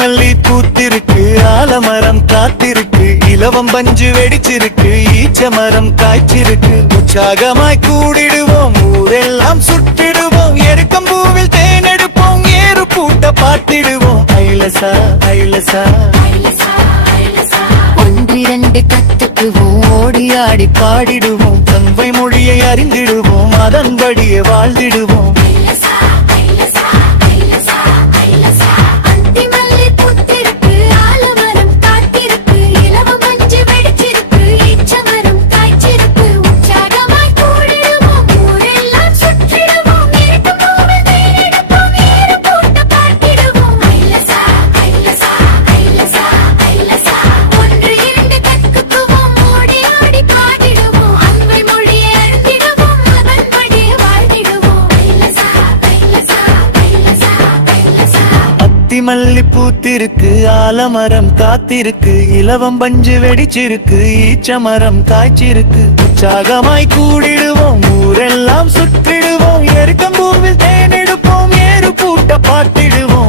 மல்லி பூத்திருக்கு, ஆலமரம் காத்திருக்கு, இலவம் பஞ்சு வெடிச்சிருக்கு, ஈச்ச மரம் காய்ச்சிருக்கு. உற்சாகமாய் கூடிடுவோம், ஊரெல்லாம் சுற்றிடுவோம், எருக்கம் பூவில் தேனெடுப்போம், ஏறு பூட்ட பார்த்திடுவோம். ஐலசா ஐலசா ஒன்றிரண்டு கத்துக்குவோம், ஓடி ஆடி பாடிடுவோம், தந்தை மொழியை அறிந்திடுவோம், அதன்படியே வாழ்ந்திடுவோம். மல்லி பூத்திருக்கு, ஆலமரம் காத்திருக்கு, இலவம் பஞ்சு வெடிச்சிருக்கு, ஈச்ச மரம் காய்ச்சிருக்கு. உற்சாகமாய் கூடிடுவோம், ஊரெல்லாம் சுற்றிடுவோம், எருக்கம் பூவில் தேனெடுப்போம், ஏறு பூட்ட பார்த்திடுவோம்.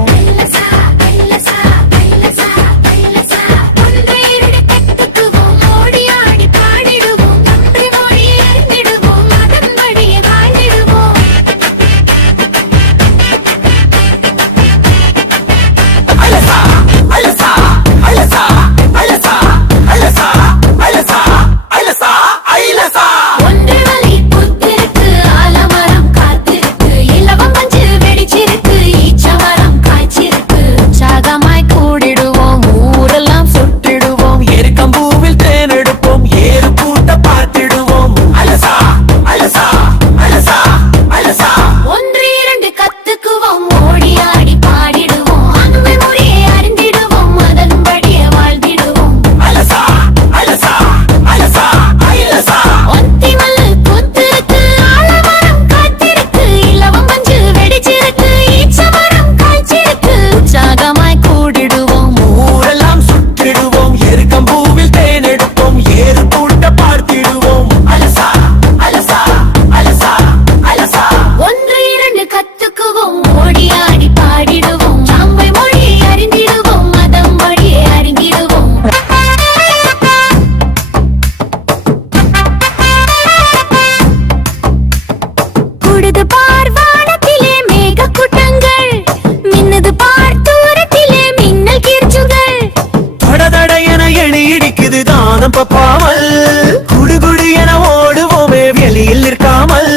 குடுகுடு என ஓடுவோமே வெளியில் நிற்காமல்,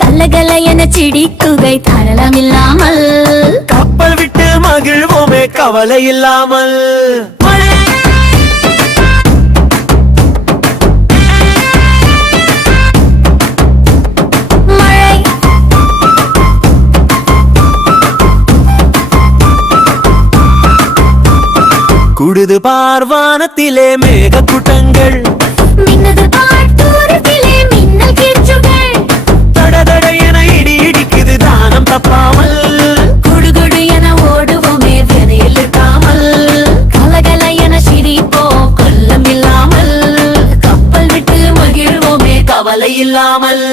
கல்லகல என சிடிக்குகை தரளம் இல்லாமல், கப்பல் விட்டு மகிழ்வோமே கவலை இல்லாமல். குடுது பார்வானத்திலே மேக கூட்டங்கள், மின்னது தூரத்திலே மின்னல் கீற்றுகள், தடதட என இடி இடிக்குது தானம் தப்பாமல், குடுகுடு என ஓடுவோமே வெளியில் இருக்காமல், கலகல என சிரிப்போம் கொல்லம் இல்லாமல், கப்பல் விட்டு மகிழ்வோமே கவலை இல்லாமல்.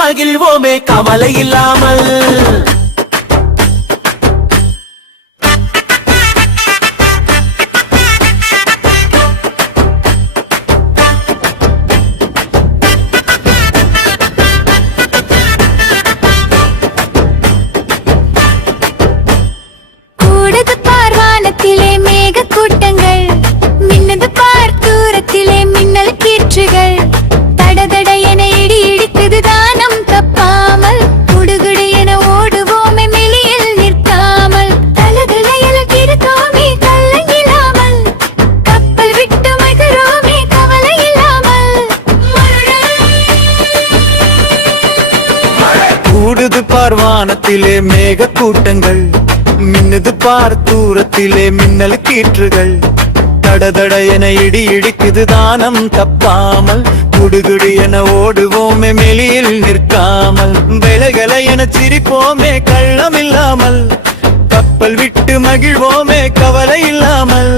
மகிழ்வோமே கவலை இல்லாமல். கூடுது பார்வானத்திலே மேக கூட்டங்கள், மின்னது பார் தூரத்திலே மின்னல் கீற்றுகள், தடதட என இடி இடிக்குது தானம் தப்பாமல், குடுகுடு என ஓடுவோம் வானத்திலே மேக கூட்டங்கள், மின்னுது பார் தூரத்திலே மின்னல் கீற்றுகள். தடதட என இடி இடிக்குது தானம் தப்பாமல், குடுகுடு என ஓடுவோமே மெலியில் நிற்காமல். விலகலை என சிரிப்போமே கள்ளம் இல்லாமல், கப்பல் விட்டு மகிழ்வோமே கவலை இல்லாமல்.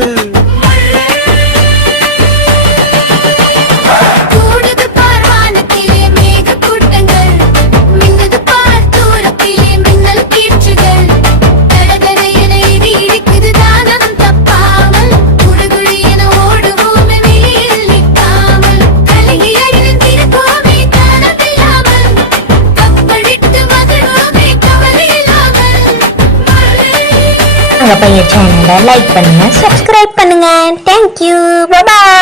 கூடுது பார் வானத்திலே மேக கூட்டங்கள், மின்னுது பார் தூரத்திலே மின்னல் கீற்றுகள். தடதட என இடி இடிக்குது தானம் தப்பாமல், குடுகுடு என ஓடுவோமே வெளியில் நிற்காமல். கலங்கி அழிந்து திருப்போமே காணமில்லாமல், கப்பல் விட்டு மகிழ்வோமே கவலை இல்லாமல். உங்க பையன் சேனலை லைக் பண்ணுங்க, சப்ஸ்கிரைப் பண்ணுங்க. தேங்க்யூ, பாய்.